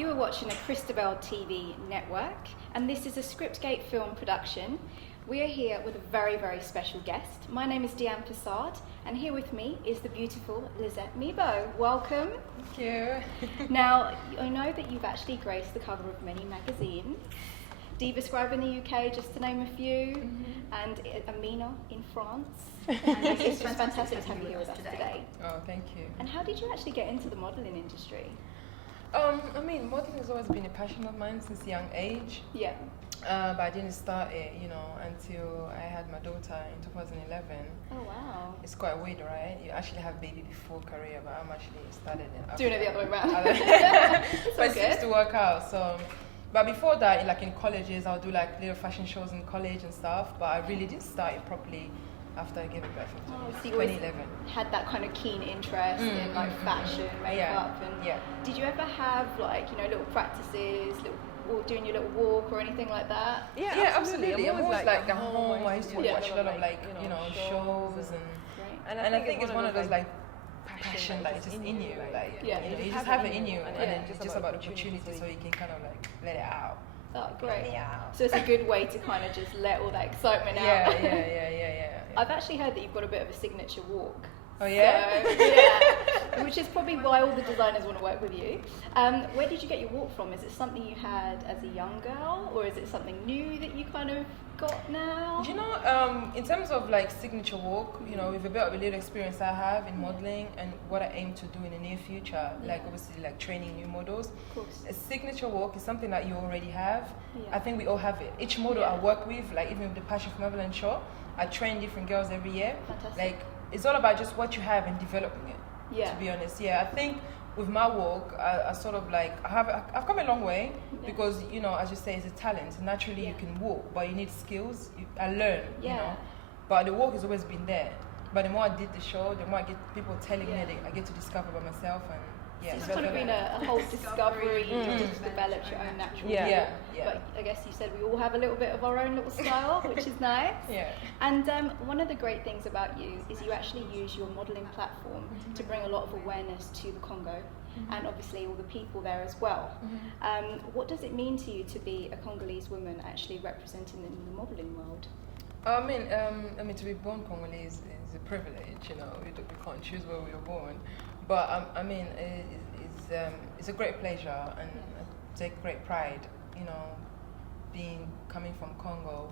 You are watching a Christabel TV network, and this is a Scriptgate film production. We are here with a very, very special guest. My name is Deanne Passard, and here with me is the beautiful Lisette Mibo. Welcome. Thank you. Now, I know that you've actually graced the cover of many magazines. Diva Scribe in the UK, just to name a few, and Amina in France. And it's just fantastic to have you here with us today. Oh, thank you. And how did you actually get into the modelling industry? I mean, modeling has always been a passion of mine since a young age. Yeah. But I didn't start it, until I had my daughter in 2011. Oh, wow. It's quite weird, right? You actually have baby before career, but I'm actually started it after. Doing it the other way around. But it seems to work out. So, but before that, like in colleges, I'll do like little fashion shows in college and stuff. But I really didn't start it properly after I gave birth in 2011. Had that kind of keen interest in like fashion, makeup, and did you ever have like little practices, or doing your little walk or anything like that? Yeah, absolutely. I'm always like at home. I used to watch a lot of shows and I think it's one of those like passion that is just in you, like you just have it in you, and then it's just about opportunity, so you can kind of like let it out. Oh, great. So it's a good way to kind of just let all that excitement out. Yeah. I've actually heard that you've got a bit of a signature walk. Oh, yeah? So, yeah. Which is probably why all the designers want to work with you. Where did you get your walk from? Is it something you had as a young girl, or is it something new that you kind of got now? In terms of like signature walk, with a bit of a little experience I have in modeling and what I aim to do in the near future, like obviously like training new models. Of course. A signature walk is something that you already have. Yeah. I think we all have it. Each model I work with, like even with the Passion for Motherland show, I train different girls every year. Fantastic. Like it's all about just what you have and developing it. Yeah. To be honest, I think with my walk, I sort of like I've come a long way because as you say, it's a talent. Naturally, you can walk, but you need skills. I learn, But the walk has always been there. But the more I did the show, the more I get people telling me that I get to discover by myself, and so it's kind of been a whole discovery to develop your own natural walk. But I guess you said we all have a little bit of our own little style, which is nice. And one of the great things about you is you actually use your modelling platform to bring a lot of awareness to the Congo, and obviously all the people there as well. What does it mean to you to be a Congolese woman actually representing in the modelling world? I mean, to be born Congolese is a privilege. We can't choose where we were born. But it's a great pleasure, and I take great pride, coming from Congo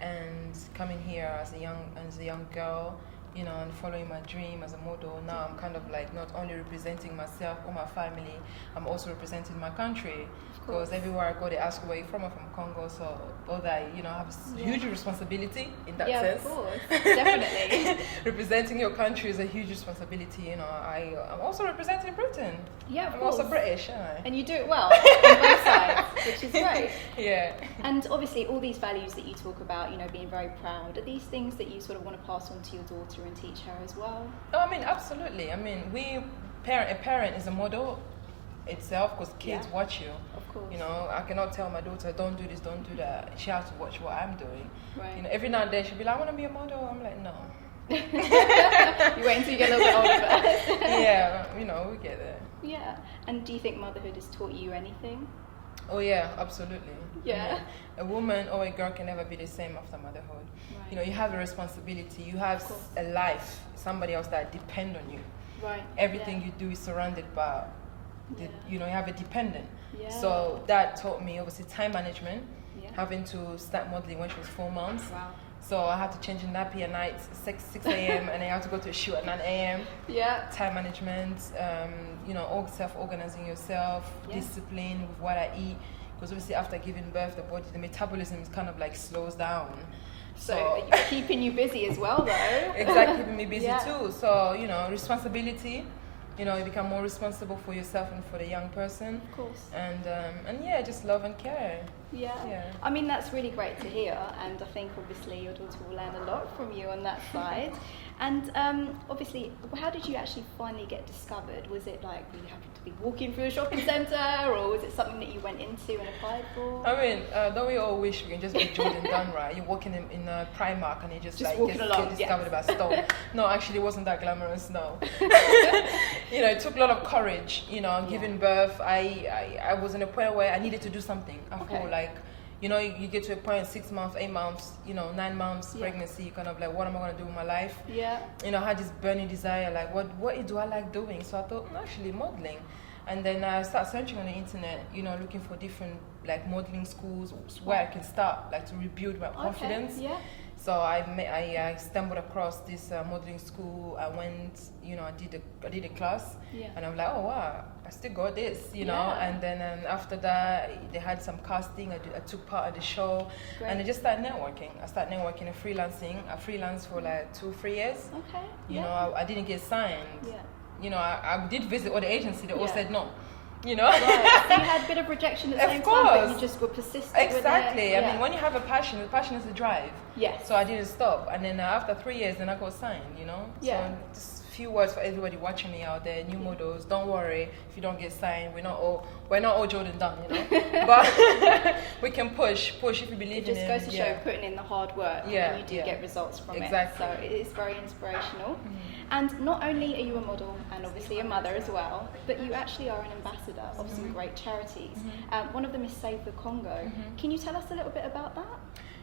and coming here as a young girl, and following my dream as a model. Now I'm kind of like not only representing myself or my family, I'm also representing my country. Because everywhere I go, they ask where you're from. I'm from Congo, so all that I have a huge responsibility in that sense. Yeah, of course, definitely. Representing your country is a huge responsibility. I'm also representing Britain. Yeah, of I'm course. also British, aren't I? And you do it well on both sides, which is great. Yeah. And obviously, all these values that you talk about, being very proud, are these things that you sort of want to pass on to your daughter and teach her as well? Oh, I mean, absolutely. I mean, a parent is a model itself, because kids watch you. Of course. I cannot tell my daughter, don't do this, don't do that. She has to watch what I'm doing. Right. Every now and then she'll be like, I want to be a model. I'm like, no. You wait until you get a little bit older first. Yeah, we get there. Yeah. And do you think motherhood has taught you anything? Oh yeah, absolutely. Yeah. A woman or a girl can never be the same after motherhood. Right. You have a responsibility. You have a life, somebody else that depend on you. Right. Everything you do is surrounded by, you have a dependent. Yeah. So that taught me obviously time management. Yeah. Having to start modeling when she was 4 months. Wow. So I had to change a nappy at night, 6 a.m. and I had to go to a shoot at 9 a.m. Yeah. Time management, all self-organizing yourself, discipline with what I eat. Because obviously after giving birth, the metabolism is kind of like slows down. So keeping you busy as well, though. Exactly, keeping me busy too. So, responsibility. You become more responsible for yourself and for the young person. Of course. And just love and care. Yeah. I mean, that's really great to hear, and I think obviously your daughter will learn a lot from you on that side. And obviously, how did you actually finally get discovered? Was it like you happened to be walking through a shopping centre, or was it something that you went into and applied for? I mean, don't we all wish we can just be Jordan Dunn, right? You're walking in a Primark and you just like get discovered by stone. No, actually, it wasn't that glamorous. No, it took a lot of courage. Giving birth, I was in a point where I needed to do something. I feel like. You get to a point 6 months, 8 months, 9 months pregnancy, kind of like, what am I going to do with my life? Yeah. I had this burning desire, like, what do I like doing? So I thought, actually, modeling. And then I started searching on the internet, looking for different, like, modeling schools where I can start, like, to rebuild my confidence. Yeah. So I stumbled across this modeling school. I went, I did a class, and I'm like, oh wow, I still got this, know. And then after that, they had some casting. I took part of the show, and I just started networking. I started networking and freelancing. I freelanced for like 2-3 years. Okay. I didn't get signed. Yeah. I did visit all the agencies. They all said no. Right. So you had a bit of rejection at the same time, but you just were persistent Exactly. with it. I mean, when you have the passion is the drive. Yes. So I didn't stop. And then after 3 years, then I got signed, Yeah. So just a few words for everybody watching me out there, new models, don't worry if you don't get signed. We're not all Jordan Dunn, But we can push if you believe in it. It just goes to show putting in the hard work, and you do get results from it. So it is very inspirational. And not only are you a model and obviously a mother as well, but you actually are an ambassador of some great charities. One of them is Save the Congo. Can you tell us a little bit about that?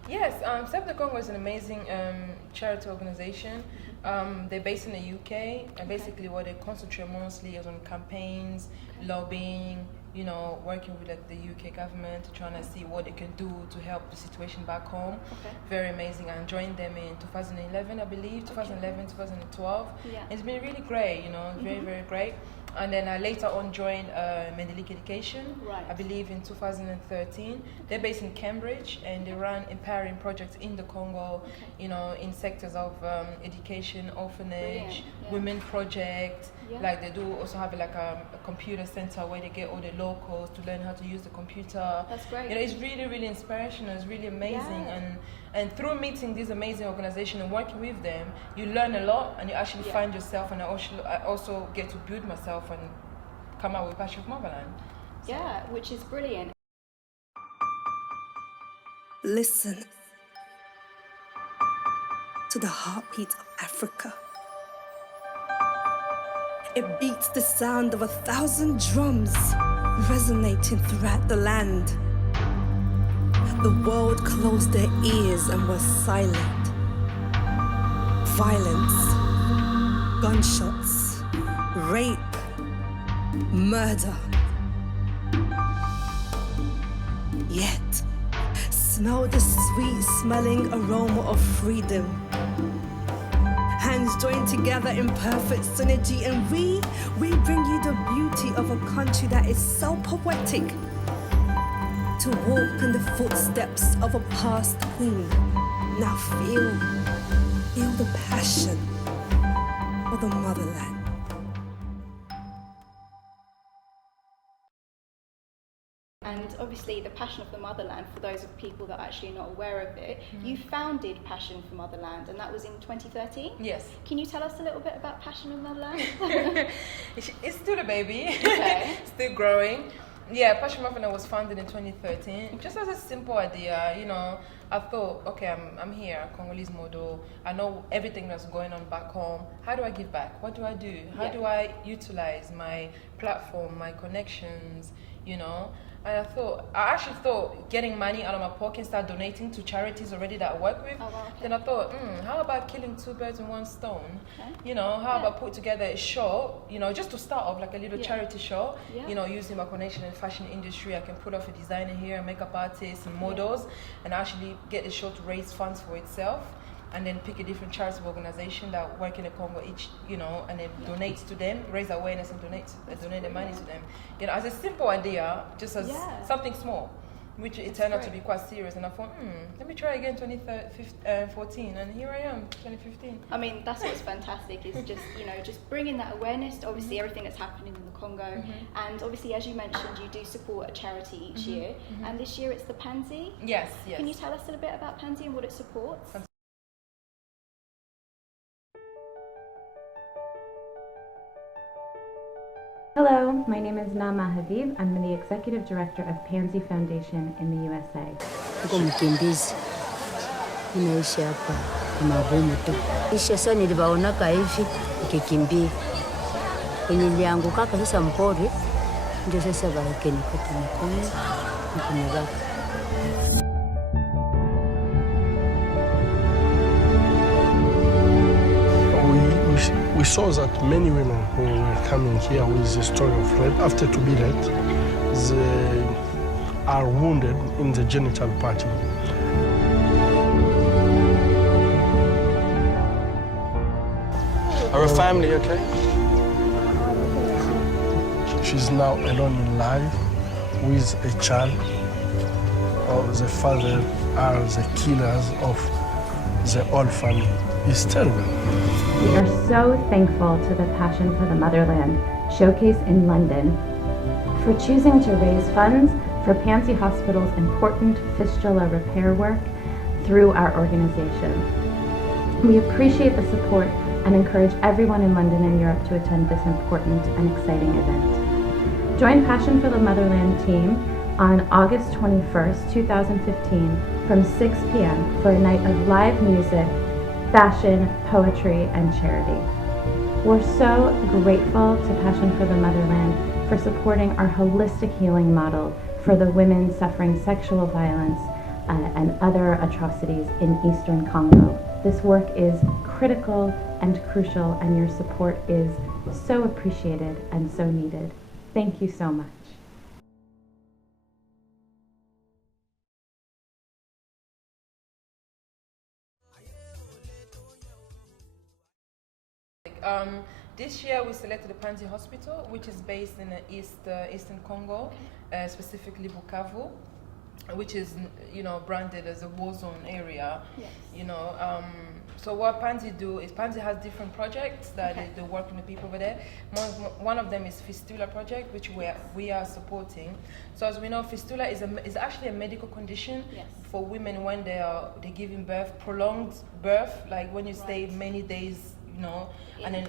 Yes, Save the Congo is an amazing charity organization. They're based in the UK, and basically what they concentrate mostly is on campaigns, lobbying, working with like the UK government, trying to see what they can do to help the situation back home. Very amazing. I joined them in 2011, I believe, 2011, 2012. Yeah. It's been really great, very, very great. And then I later on joined Mendelike Education, I believe in 2013. They're based in Cambridge, and they run empowering projects in the Congo, in sectors of education, orphanage, women project. Like they do also have like a computer center where they get all the locals to learn how to use the computer. That's great. It's really, really inspirational. It's really amazing. And through meeting these amazing organizations and working with them, you learn a lot, and you actually find yourself. And I also get to build myself and come out with Passion for Motherland. So. Yeah, which is brilliant. Listen to the heartbeat of Africa. It beats the sound of 1,000 drums resonating throughout the land. The world closed their ears and was silent. Violence, gunshots, rape, murder. Yet, smell the sweet-smelling aroma of freedom. Hands joined together in perfect synergy, and we bring you the beauty of a country that is so poetic. To walk in the footsteps of a past queen. Now feel the passion of the motherland. And obviously the Passion of the Motherland, for those of people that are actually not aware of it, you founded Passion for Motherland, and that was in 2013? Yes. Can you tell us a little bit about Passion of Motherland? It's still a baby, still growing. Yeah, Passion Motherland was founded in 2013, just as a simple idea, I thought, okay, I'm here, Congolese model, I know everything that's going on back home. How do I give back? What do I do? How do I utilize my platform, my connections, And I actually thought getting money out of my pocket, start donating to charities already that I work with. Oh, wow, okay. Then I thought, how about killing 2 birds with 1 stone? How about put together a show, just to start off like a little charity show, using my connection in the fashion industry. I can put off a designer here, makeup artists and models, and actually get the show to raise funds for itself. And then pick a different charitable organization that work in the Congo each, and then donate to them, raise awareness and donate the money to them. As a simple idea, just as something small, which it turned out to be quite serious. And I thought, let me try again 2014, and here I am, 2015. I mean, that's what's fantastic, is just, just bringing that awareness to obviously everything that's happening in the Congo. And obviously, as you mentioned, you do support a charity each year. And this year it's the Pansy. Yes. Can you tell us a little bit about Pansy and what it supports? my name is Nama Habib. I'm the Executive Director of Pansy Foundation in the USA. Niko mkimbizi, ninaishi hapa magumu tu. Kisha sasa niliwaonaka hivi nikikimbia. Kwenye nilianguka sasa mpori, ndio sasa wakanikuta mkono nikamweka. We saw that many women who were coming here with the story of rape, after to be raped, they are wounded in the genital part. Our family, okay? She's now alone in life with a child. The father are the killers of the whole family. It's terrible. We are so thankful to the Passion for the Motherland showcase in London for choosing to raise funds for Pansy Hospital's important fistula repair work through our organization. We appreciate the support and encourage everyone in London and Europe to attend this important and exciting event. Join Passion for the Motherland team on August 21st, 2015 from 6 p.m. for a night of live music, fashion, poetry, and charity. We're so grateful to Passion for the Motherland for supporting our holistic healing model for the women suffering sexual violence and other atrocities in Eastern Congo. This work is critical and crucial, and your support is so appreciated and so needed. Thank you so much. This year we selected the Pansy Hospital, which is based in the Eastern Congo, specifically Bukavu, which is branded as a war zone area. Yes. So what Pansy do is Pansy has different projects that they work with the people over there. One of them is Fistula project, which we are supporting. So as we know, fistula is actually a medical condition for women when they're giving birth, prolonged birth, like when you stay many days, and then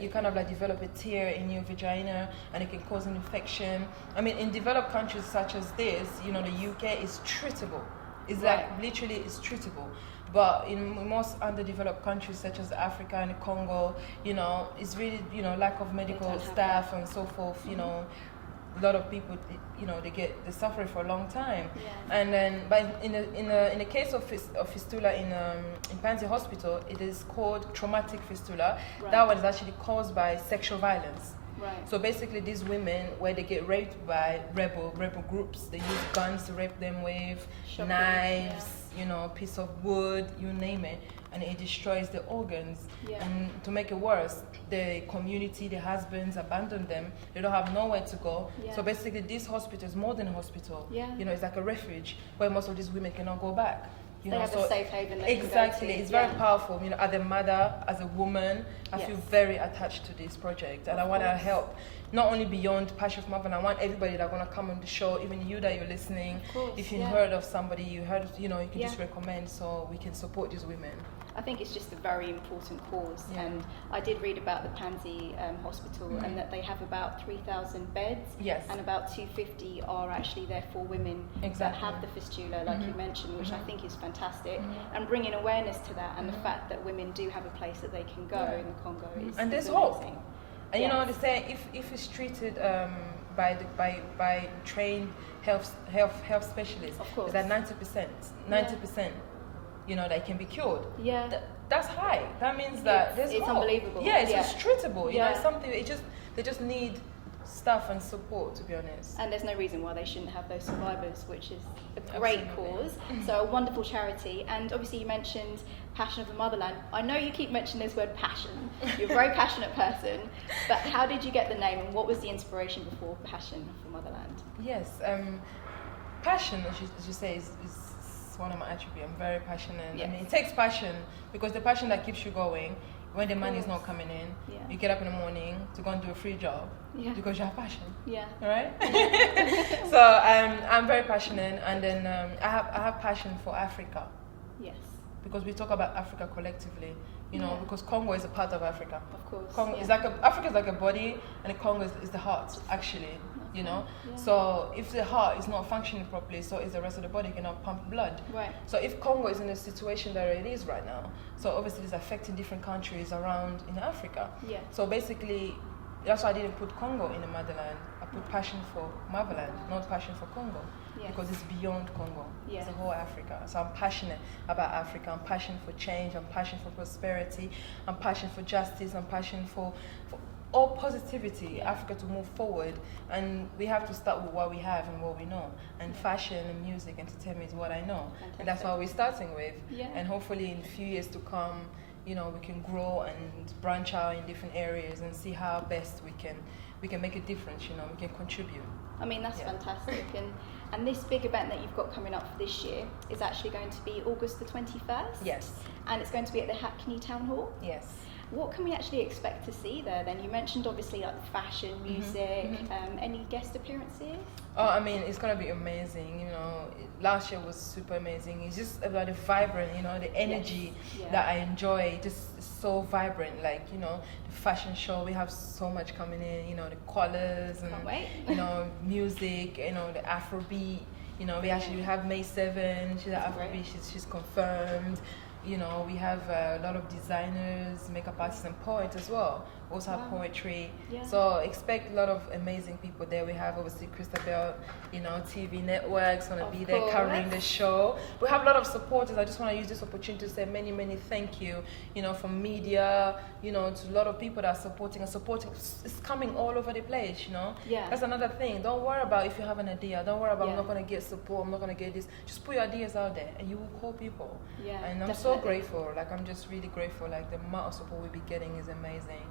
you kind of like develop a tear in your vagina, and it can cause an infection. I mean, in developed countries such as this, the UK is treatable. It's like literally it's treatable. But in most underdeveloped countries such as Africa and Congo, it's really lack of medical staff and so forth. A lot of people, they suffer for a long time. Yeah. And then, but in the case of fistula in Pansy Hospital, it is called traumatic fistula. Right. That one is actually caused by sexual violence. Right. So basically, these women, where they get raped by rebel groups, they use guns to rape them with, knives, piece of wood, you name it, and it destroys the organs. Yeah. And to make it worse, the community, the husbands abandon them. They don't have nowhere to go. Yeah. So basically, this hospital is more than a hospital. Yeah. It's like a refuge where most of these women cannot go back. They have a safe haven. Exactly, it's very powerful. As a mother, as a woman, I feel very attached to this project, and I want to help. Not only beyond Passion for Motherland, I want everybody that's gonna come on the show, even you that you're listening. If you heard of somebody, you can just recommend, so we can support these women. I think it's just a very important cause, and I did read about the Pansy Hospital, and that they have about 3,000 beds, and about 250 are actually there for women that have the fistula, like you mentioned, which I think is fantastic, and bringing awareness to that, and the fact that women do have a place that they can go in the Congo is and there's hope. And they say if it's treated by trained health specialists, it's at 90%. That can be cured. Yeah, that's high. That means that there's hope. Unbelievable. Yeah, it's treatable. It's something. They just need stuff and support, to be honest. And there's no reason why they shouldn't have those survivors, which is a great cause. So a wonderful charity. And obviously you mentioned Passion of the Motherland. I know you keep mentioning this word passion. You're a very passionate person. But how did you get the name, and what was the inspiration before Passion for Motherland? Yes, passion, as you say, is one of my attributes. I'm very passionate. Yes. I mean, it takes passion, because the passion that keeps you going when the money is not coming in. Yeah. You get up in the morning to go and do a free job because you have passion. Yeah. Right. So I'm very passionate, and then I have passion for Africa. Yes. Because we talk about Africa collectively. you know, because Congo is a part of Africa. Of course. Congo is Africa is like a body, and the Congo is the heart, actually. You know, so if the heart is not functioning properly, so is the rest of the body cannot pump blood. Right. So if Congo is in the situation that it is right now, so obviously it's affecting different countries around in Africa. Yeah. So basically, that's why I didn't put Congo in the motherland. I put passion for motherland, not passion for Congo, because it's beyond Congo. Yeah. It's the whole Africa. So I'm passionate about Africa. I'm passionate for change. I'm passionate for prosperity. I'm passionate for justice. I'm passionate for all positivity, Africa to move forward, and we have to start with what we have and what we know. And fashion and music, entertainment is what I know. Fantastic. And that's what we're starting with. Yeah. And hopefully in a few years to come, you know, we can grow and branch out in different areas and see how best we can make a difference, you know, we can contribute. I mean, that's fantastic. And this big event that you've got coming up for this year is actually going to be August the 21st. Yes. And it's going to be at the Hackney Town Hall. Yes. What can we actually expect to see there then? You mentioned obviously like the fashion, music, any guest appearances? Oh, I mean, it's going to be amazing, you know. Last year was super amazing. It's just about the vibrant, you know, the energy that I enjoy, just so vibrant. Like, you know, the fashion show, we have so much coming in, you know, the colors and, you know, music, you know, the Afrobeat. You know, we actually have May 7, she's an Afrobeat, she's confirmed. You know, we have a lot of designers, makeup artists, and poets as well. We also have poetry. Yeah. So expect a lot of amazing people there. We have obviously Christabel, you know, TV networks going to be there covering the show. We have a lot of supporters. I just want to use this opportunity to say many, many thank you, you know, from media, you know, to a lot of people that are supporting. It's coming all over the place, you know. Yeah. That's another thing. Don't worry about if you have an idea. Don't worry about I'm not going to get support. I'm not going to get this. Just put your ideas out there and you will call people. Yeah. And I'm so grateful. Like, I'm just really grateful. Like, the amount of support we'll be getting is amazing.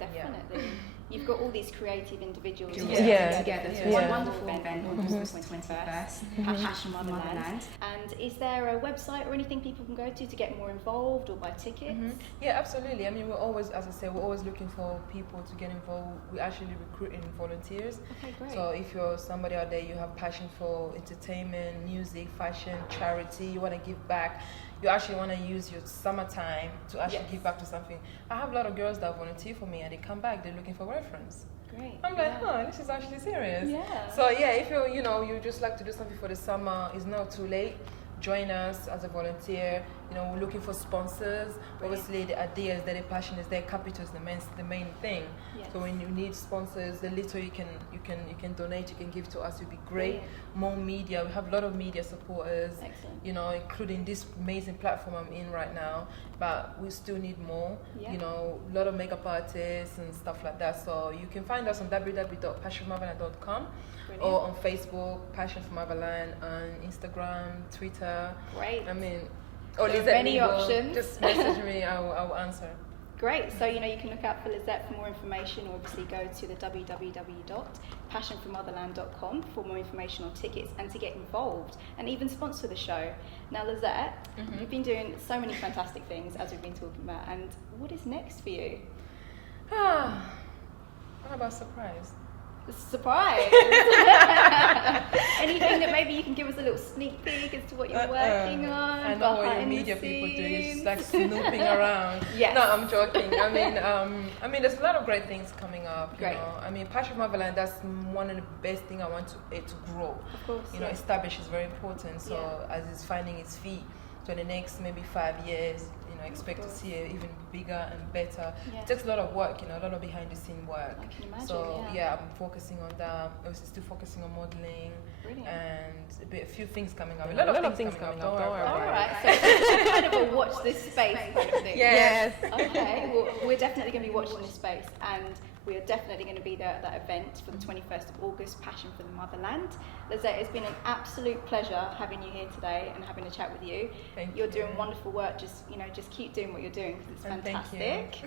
Definitely. You've got all these creative individuals together to one wonderful event on August 21st, Passion Motherland. And is there a website or anything people can go to get more involved or buy tickets? Yeah, absolutely. I mean, we're always, as I say, we're always looking for people to get involved. We actually recruiting volunteers. Okay, great. So if you're somebody out there, you have passion for entertainment, music, fashion, charity, you want to give back, you actually want to use your summertime to actually give back to something. I have a lot of girls that volunteer for me and they come back, they're looking for reference. Great. I'm like, this is actually serious. Yeah. So yeah, if you just like to do something for the summer, it's not too late. Join us as a volunteer. You know, we're looking for sponsors. Obviously, the ideas, the passion is there. Capital is the main thing. Yes. So when you need sponsors, the little you can donate, you can give to us, would be great. More media. We have a lot of media supporters. Excellent. You know, including this amazing platform I'm in right now. But we still need more. Yeah. You know, a lot of makeup artists and stuff like that. So you can find us on www.passionmotherland.com. Or on Facebook, Passion for Motherland, on Instagram, Twitter. Great. I mean, or Lisette Mibo, options. Just message me, I will answer. Great. So, you know, you can look out for Lisette for more information, or obviously go to the www.passionformotherland.com for more information on tickets and to get involved and even sponsor the show. Now, Lisette, you've been doing so many fantastic things as we've been talking about, and what is next for you? What about surprise? Surprise! Anything that maybe you can give us a little sneak peek as to what you're working on? I know what your media people do. It's just like snooping around. Yes. No, I'm joking. I mean, there's a lot of great things coming up. You know? I mean, Passion Motherland. That's one of the best things I want it to grow. Of course. You know, establish is very important. So as it's finding its feet, so in the next maybe 5 years. Expect to see it even bigger and better. It takes a lot of work, you know, a lot of behind the scene work. I can imagine, so I'm focusing on that. Obviously still focusing on modeling. Brilliant. And a few things coming up. A lot of things coming up. Don't worry about it. Alright, so it's kind of a watch this space kind of thing. Yes. Okay, well, we're definitely going to be watching this space, and we are definitely going to be there at that event for the 21st of August, Passion for the Motherland. Lisette, it's been an absolute pleasure having you here today and having a chat with you. You're doing wonderful work. Just keep doing what you're doing because it's fantastic.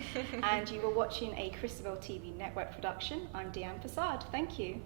And you were watching a Christabel TV network production. I'm Deanne Fassad. Thank you.